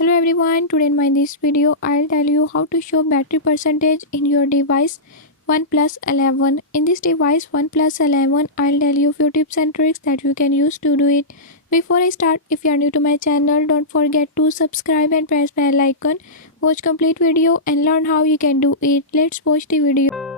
Hello everyone, today in this video I'll tell you how to show battery percentage in your device OnePlus 11. In this device OnePlus 11, I'll tell you few tips and tricks that you can use to do it. Before I start, if you are new to my channel, don't forget to subscribe and press bell icon. Watch complete video and learn how you can do it. Let's watch the video.